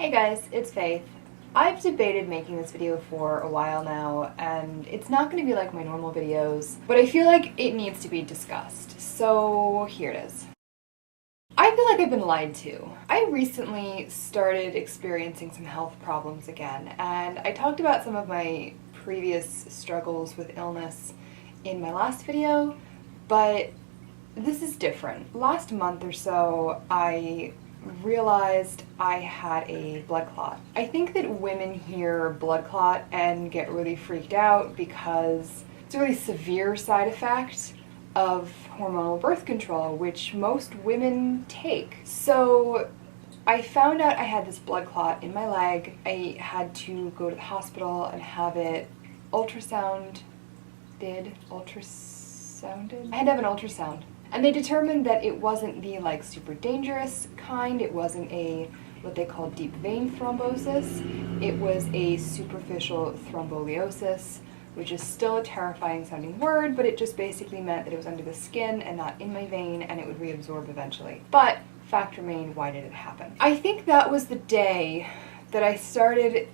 Hey guys, it's Faith. I've debated making this video for a while now, and it's not going to be like my normal videos, but I feel like it needs to be discussed, so here it is. I feel like I've been lied to. I recently started experiencing some health problems again, and I talked about some of my previous struggles with illness in my last video, but this is different. Last month or so, I realized I had a blood clot. I think that women hear blood clot and get really freaked out because it's a really severe side effect of hormonal birth control, which most women take. So I found out I had this blood clot in my leg. I had to go to the hospital and have it ultrasounded. I had to have an ultrasound. And they determined that it wasn't the super dangerous kind. It wasn't a what they call deep vein thrombosis. It was a superficial thrombolysis, which is still a terrifying sounding word, but it just basically meant that it was under the skin and not in my vein, and it would reabsorb eventually. But fact remained, why did it happen? I think that was the day that I started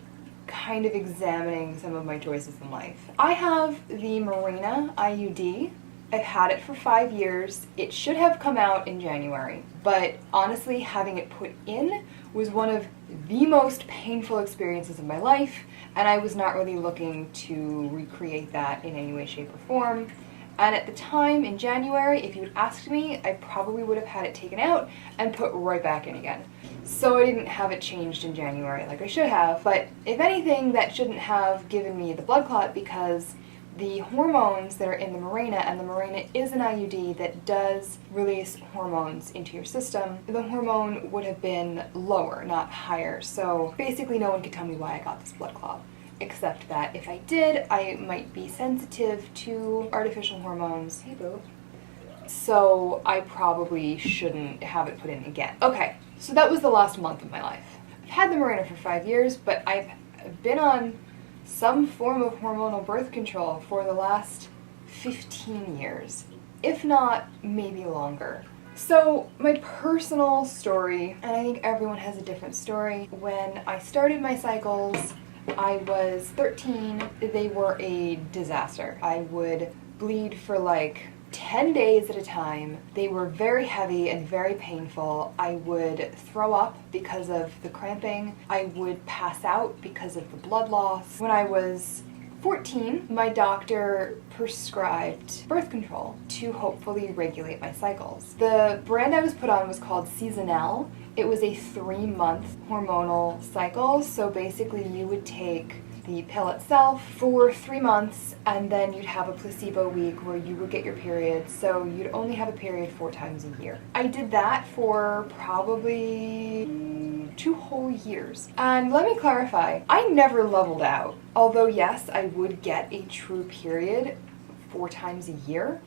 kind of examining some of my choices in life. I have the Mirena IUD. I've had it for 5 years. It should have come out in January, but honestly, having it put in was one of the most painful experiences of my life, and I was not really looking to recreate that in any way, shape, or form. And at the time, in January, if you had asked me, I probably would have had it taken out and put right back in again. So I didn't have it changed in January like I should have, but if anything, that shouldn't have given me the blood clot because the hormones that are in the Mirena, and the Mirena is an IUD that does release hormones into your system, the hormone would have been lower, not higher. So basically no one could tell me why I got this blood clot, except that if I did, I might be sensitive to artificial hormones. Hey boo. So I probably shouldn't have it put in again. Okay, so that was the last month of my life. I've had the Mirena for 5 years, but I've been on some form of hormonal birth control for the last 15 years, if not maybe longer. So my personal story, and I think everyone has a different story, when I started my cycles, I was 13. They were a disaster. I would bleed for 10 days at a time. They were very heavy and very painful. I would throw up because of the cramping. I would pass out because of the blood loss. When I was 14, my doctor prescribed birth control to hopefully regulate my cycles. The brand I was put on was called Seasonal. It was a 3-month hormonal cycle, so basically you would take the pill itself for 3 months, and then you'd have a placebo week where you would get your period, so you'd only have a period 4 times a year. I did that for probably 2 whole years. And let me clarify, I never leveled out. Although yes, I would get a true period 4 times a year.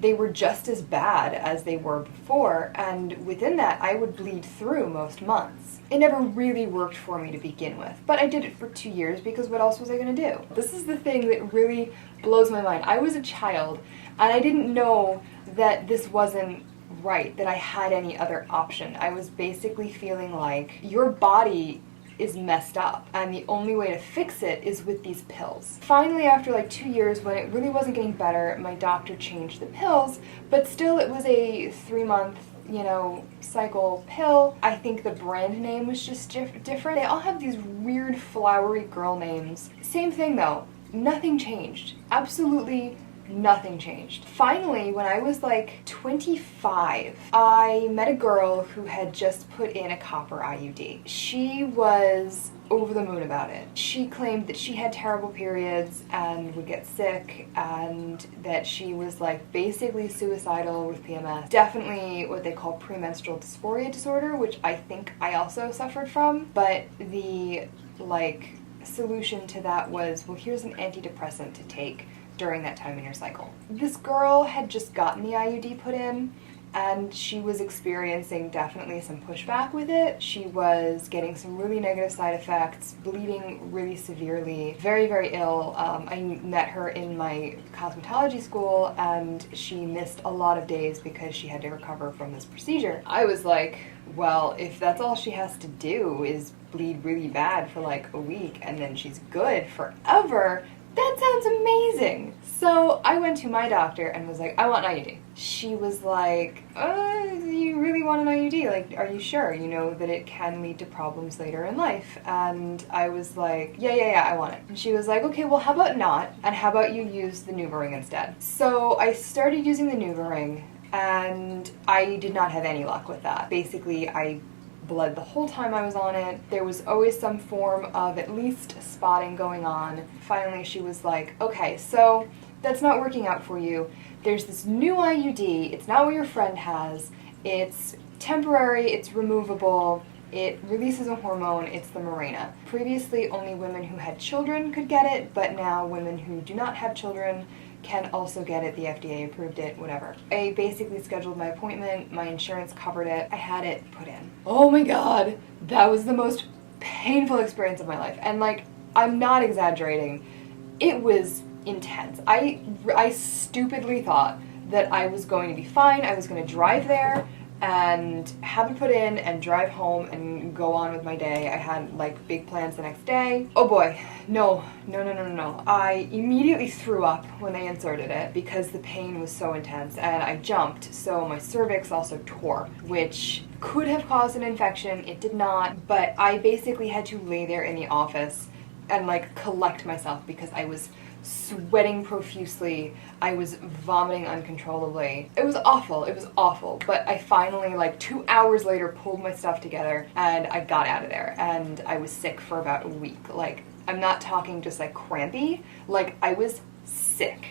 They were just as bad as they were before, and within that I would bleed through most months. It never really worked for me to begin with, but I did it for 2 years because what else was I going to do? This is the thing that really blows my mind. I was a child and I didn't know that this wasn't right, that I had any other option. I was basically feeling like your body is messed up and the only way to fix it is with these pills. Finally, after 2 years, when it really wasn't getting better, my doctor changed the pills, but still it was a 3-month cycle pill. I think the brand name was just different. They all have these weird flowery girl names. Same thing though, nothing changed. Absolutely nothing changed. Finally, when I was 25, I met a girl who had just put in a copper IUD. She was over the moon about it. She claimed that she had terrible periods and would get sick, and that she was basically suicidal with PMS. Definitely what they call premenstrual dysphoria disorder, which I think I also suffered from, but the solution to that was, well, here's an antidepressant to take during that time in your cycle. This girl had just gotten the IUD put in, and she was experiencing definitely some pushback with it. She was getting some really negative side effects, bleeding really severely, very, very ill. I met her in my cosmetology school, and she missed a lot of days because she had to recover from this procedure. I was like, well, if that's all she has to do is bleed really bad for like a week and then she's good forever, that sounds amazing. So I went to my doctor and was like, I want an IUD. She was like, you really want an IUD? Like, are you sure? You know that it can lead to problems later in life. And I was like, yeah, I want it. And she was like, okay, well, how about not? And how about you use the NuvaRing instead? So I started using the NuvaRing, and I did not have any luck with that. Basically, I bled the whole time I was on it. There was always some form of at least spotting going on. Finally, she was like, okay, so that's not working out for you. There's this new IUD. It's not what your friend has. It's temporary, it's removable, it releases a hormone, it's the Mirena. Previously, only women who had children could get it, but now women who do not have children can also get it. The FDA approved it, whatever. I basically scheduled my appointment, my insurance covered it, I had it put in. Oh my god, that was the most painful experience of my life. And like, I'm not exaggerating, it was intense. I stupidly thought that I was going to be fine. I was going to drive there and have it put in and drive home and go on with my day. I had like big plans the next day. Oh boy, no. I immediately threw up when they inserted it because the pain was so intense, and I jumped, so my cervix also tore, which could have caused an infection. It did not, but I basically had to lay there in the office and like collect myself because I was sweating profusely. I was vomiting uncontrollably. It was awful, but I finally, like 2 hours later, pulled my stuff together and I got out of there, and I was sick for about a week. Like, I'm not talking just like crampy, like I was sick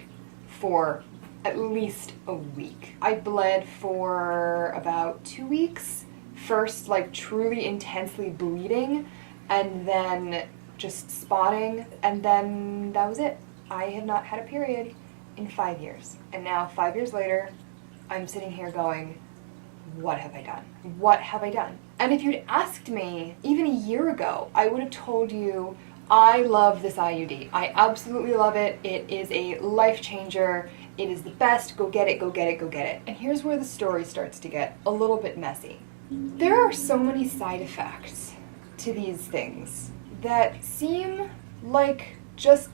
for at least a week. I bled for about 2 weeks, first like truly intensely bleeding, and then just spotting, and then that was it. I have not had a period in 5 years. And now, 5 years later, I'm sitting here going, what have I done? What have I done? And if you'd asked me even a year ago, I would have told you, I love this IUD. I absolutely love it. It is a life changer. It is the best. Go get it, go get it, go get it. And here's where the story starts to get a little bit messy. There are so many side effects to these things that seem like just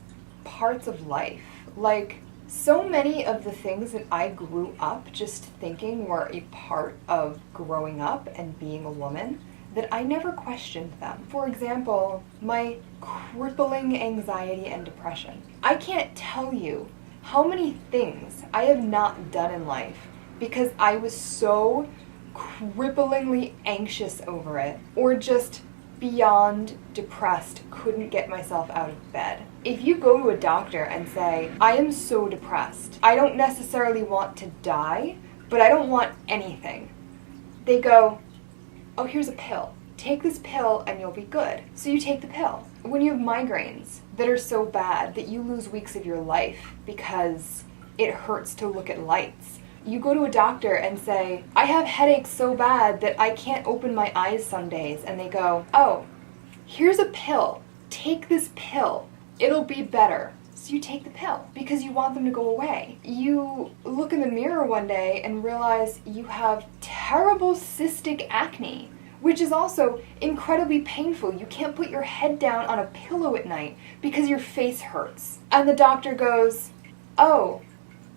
parts of life. Like, so many of the things that I grew up just thinking were a part of growing up and being a woman, that I never questioned them. For example, my crippling anxiety and depression. I can't tell you how many things I have not done in life because I was so cripplingly anxious over it, or just beyond depressed, couldn't get myself out of bed. If you go to a doctor and say, I am so depressed, I don't necessarily want to die, but I don't want anything, they go, oh, here's a pill. Take this pill and you'll be good. So you take the pill. When you have migraines that are so bad that you lose weeks of your life because it hurts to look at lights, you go to a doctor and say, I have headaches so bad that I can't open my eyes some days, and they go, oh, here's a pill. Take this pill. It'll be better. So you take the pill because you want them to go away. You look in the mirror one day and realize you have terrible cystic acne, which is also incredibly painful. You can't put your head down on a pillow at night because your face hurts. And the doctor goes, oh,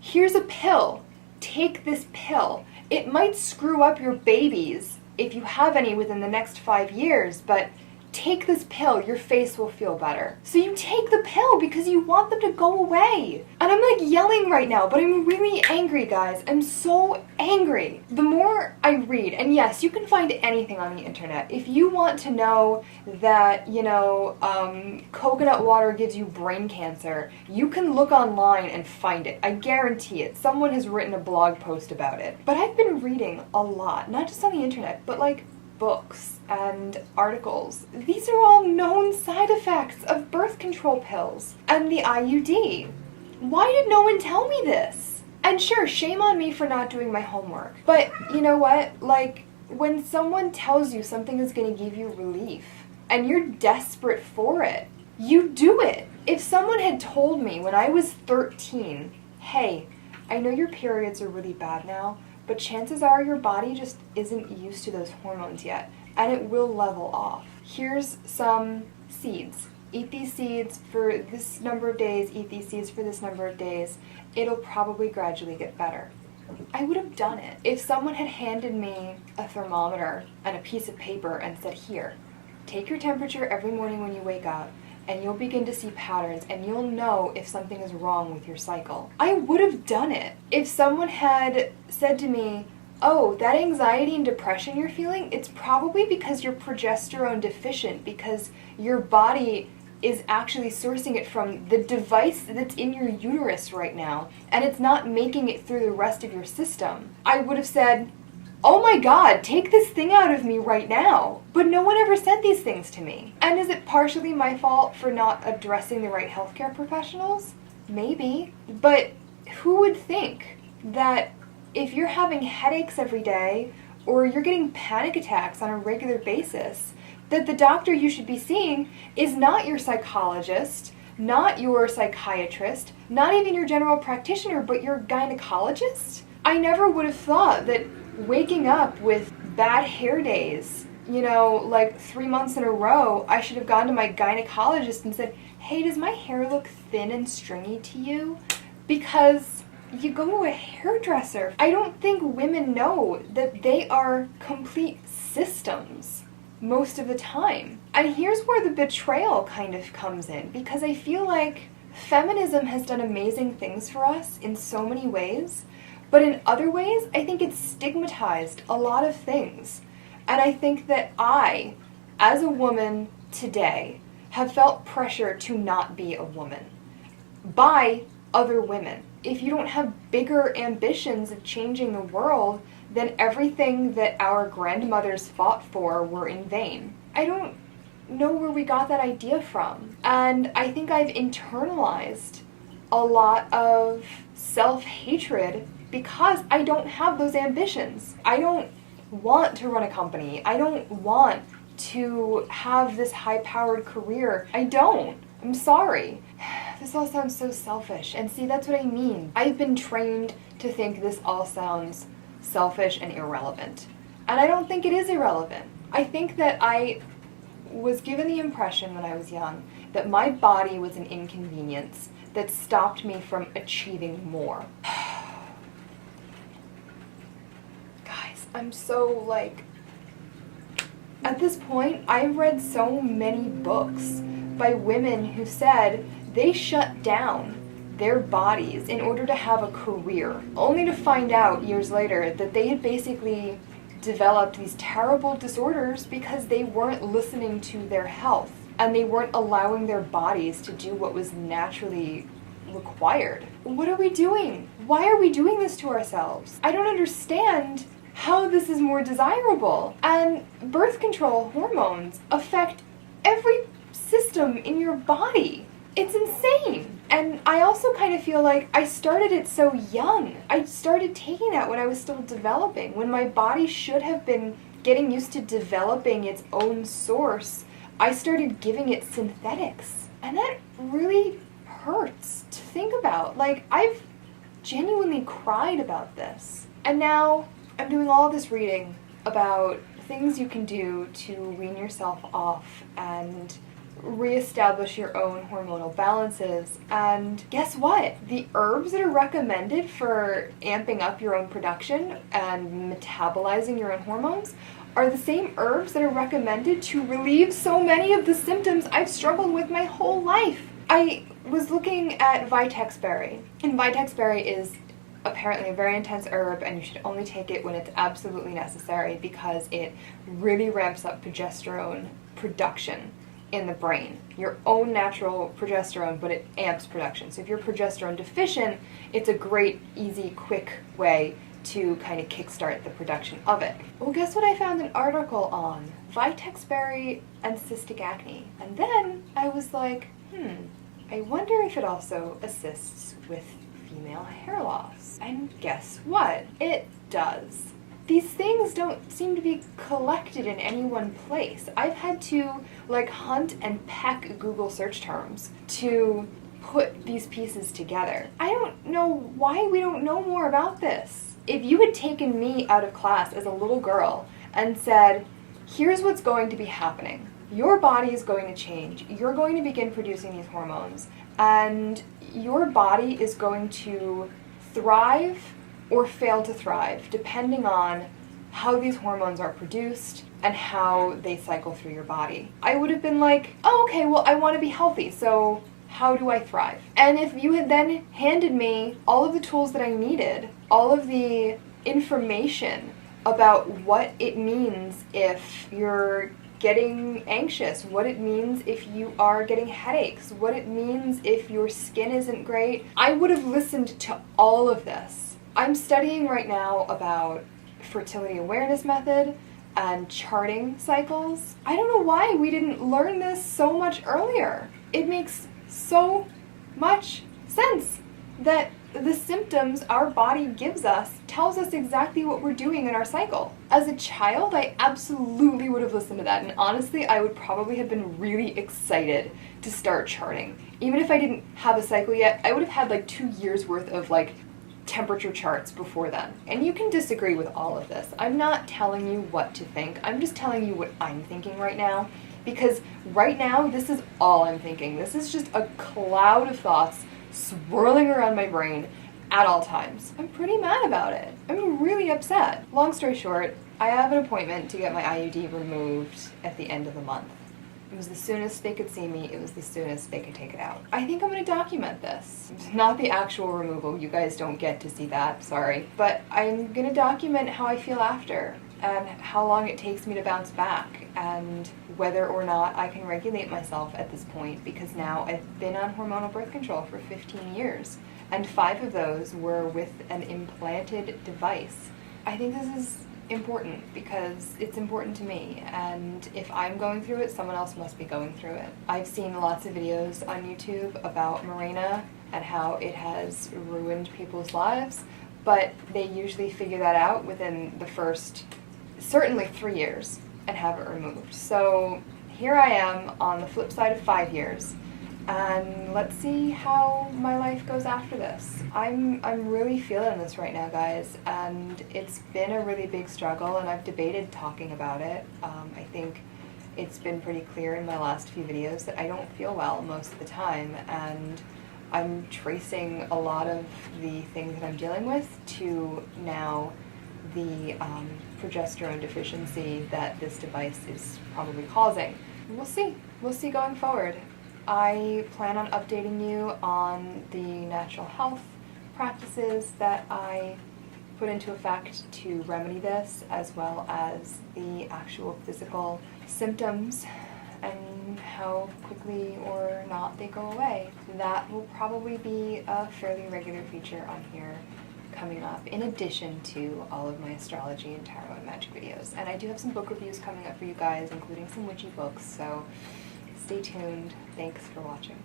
here's a pill. Take this pill. It might screw up your babies if you have any within the next 5 years, but take this pill, your face will feel better. So you take the pill because you want them to go away. And I'm like yelling right now, but I'm really angry, guys. I'm so angry. The more I read, and yes, you can find anything on the internet. If you want to know that, coconut water gives you brain cancer, you can look online and find it. I guarantee it. Someone has written a blog post about it. But I've been reading a lot, not just on the internet, but like books and articles. These are all known side effects of birth control pills and the IUD. Why did no one tell me this? And sure, shame on me for not doing my homework. But you know what? Like, when someone tells you something is going to give you relief and you're desperate for it, you do it. If someone had told me when I was 13, hey, I know your periods are really bad now, but chances are your body just isn't used to those hormones yet, and it will level off. Here's some seeds. Eat these seeds for this number of days, eat these seeds for this number of days. It'll probably gradually get better. I would have done it. If someone had handed me a thermometer and a piece of paper and said, here, take your temperature every morning when you wake up, and you'll begin to see patterns, and you'll know if something is wrong with your cycle, I would have done it. If someone had said to me, oh, that anxiety and depression you're feeling, it's probably because you're progesterone deficient, because your body is actually sourcing it from the device that's in your uterus right now, and it's not making it through the rest of your system, I would have said, oh my God, take this thing out of me right now. But no one ever said these things to me. And is it partially my fault for not addressing the right healthcare professionals? Maybe. But who would think that if you're having headaches every day, or you're getting panic attacks on a regular basis, that the doctor you should be seeing is not your psychologist, not your psychiatrist, not even your general practitioner, but your gynecologist? I never would have thought that waking up with bad hair days, like 3 months in a row, I should have gone to my gynecologist and said, hey, does my hair look thin and stringy to you? Because you go to a hairdresser. I don't think women know that they are complete systems most of the time. And here's where the betrayal kind of comes in, because I feel like feminism has done amazing things for us in so many ways, but in other ways, I think it's stigmatized a lot of things. And I think that I, as a woman today, have felt pressure to not be a woman by other women. If you don't have bigger ambitions of changing the world, then everything that our grandmothers fought for were in vain. I don't know where we got that idea from. And I think I've internalized a lot of self-hatred because I don't have those ambitions. I don't want to run a company. I don't want to have this high-powered career. I don't. I'm sorry. This all sounds so selfish. And see, that's what I mean. I've been trained to think this all sounds selfish and irrelevant. And I don't think it is irrelevant. I think that I was given the impression when I was young that my body was an inconvenience that stopped me from achieving more. Guys, I'm so at this point, I've read so many books by women who said they shut down their bodies in order to have a career, only to find out years later that they had basically developed these terrible disorders because they weren't listening to their health and they weren't allowing their bodies to do what was naturally required. What are we doing? Why are we doing this to ourselves? I don't understand how this is more desirable. And birth control hormones affect every system in your body. It's insane. And I also kind of feel like I started it so young. I started taking that when I was still developing, when my body should have been getting used to developing its own source. I started giving it synthetics. And that really hurts to think about. I've genuinely cried about this. And now I'm doing all this reading about things you can do to wean yourself off and reestablish your own hormonal balances. And guess what? The herbs that are recommended for amping up your own production and metabolizing your own hormones are the same herbs that are recommended to relieve so many of the symptoms I've struggled with my whole life. I was looking at Vitex berry, and Vitex berry is apparently a very intense herb, and you should only take it when it's absolutely necessary because it really ramps up progesterone production in the brain. Your own natural progesterone, but it amps production. So if you're progesterone deficient, it's a great, easy, quick way to kind of kickstart the production of it. Well, guess what I found an article on? Vitex berry and cystic acne. And then I was like, I wonder if it also assists with female hair loss. And guess what? It does. These things don't seem to be collected in any one place. I've had to hunt and peck Google search terms to put these pieces together. I don't know why we don't know more about this. If you had taken me out of class as a little girl and said, here's what's going to be happening. Your body is going to change. You're going to begin producing these hormones, and your body is going to thrive or fail to thrive depending on how these hormones are produced and how they cycle through your body. I would have been like, oh, okay, well, I want to be healthy, so how do I thrive? And if you had then handed me all of the tools that I needed, all of the information about what it means if you're getting anxious, what it means if you are getting headaches, what it means if your skin isn't great, I would have listened to all of this. I'm studying right now about fertility awareness method and charting cycles. I don't know why we didn't learn this so much earlier. It makes so much sense that the symptoms our body gives us tells us exactly what we're doing in our cycle. As a child, I absolutely would have listened to that, and honestly, I would probably have been really excited to start charting. Even if I didn't have a cycle yet, I would have had like 2 years worth of like temperature charts before then. And you can disagree with all of this. I'm not telling you what to think. I'm just telling you what I'm thinking right now, because right now, this is all I'm thinking. This is just a cloud of thoughts swirling around my brain at all times. I'm pretty mad about it. I'm really upset. Long story short, I have an appointment to get my IUD removed at the end of the month. It was the soonest they could see me, it was the soonest they could take it out. I think I'm going to document this. Not the actual removal, you guys don't get to see that, sorry. But I'm going to document how I feel after, and how long it takes me to bounce back, and whether or not I can regulate myself at this point, because now I've been on hormonal birth control for 15 years, and 5 of those were with an implanted device. I think this is important because it's important to me, and if I'm going through it, someone else must be going through it. I've seen lots of videos on YouTube about Mirena and how it has ruined people's lives, but they usually figure that out within the first, certainly 3 years, and have it removed. So here I am on the flip side of 5 years, and let's see how my life goes after this. I'm really feeling this right now, guys, and it's been a really big struggle, and I've debated talking about it. I think it's been pretty clear in my last few videos that I don't feel well most of the time, and I'm tracing a lot of the things that I'm dealing with to now the progesterone deficiency that this device is probably causing. We'll see. We'll see going forward. I plan on updating you on the natural health practices that I put into effect to remedy this, as well as the actual physical symptoms and how quickly or not they go away. That will probably be a fairly regular feature on here coming up, in addition to all of my astrology and tarot and magic videos. And I do have some book reviews coming up for you guys, including some witchy books, so stay tuned. Thanks for watching.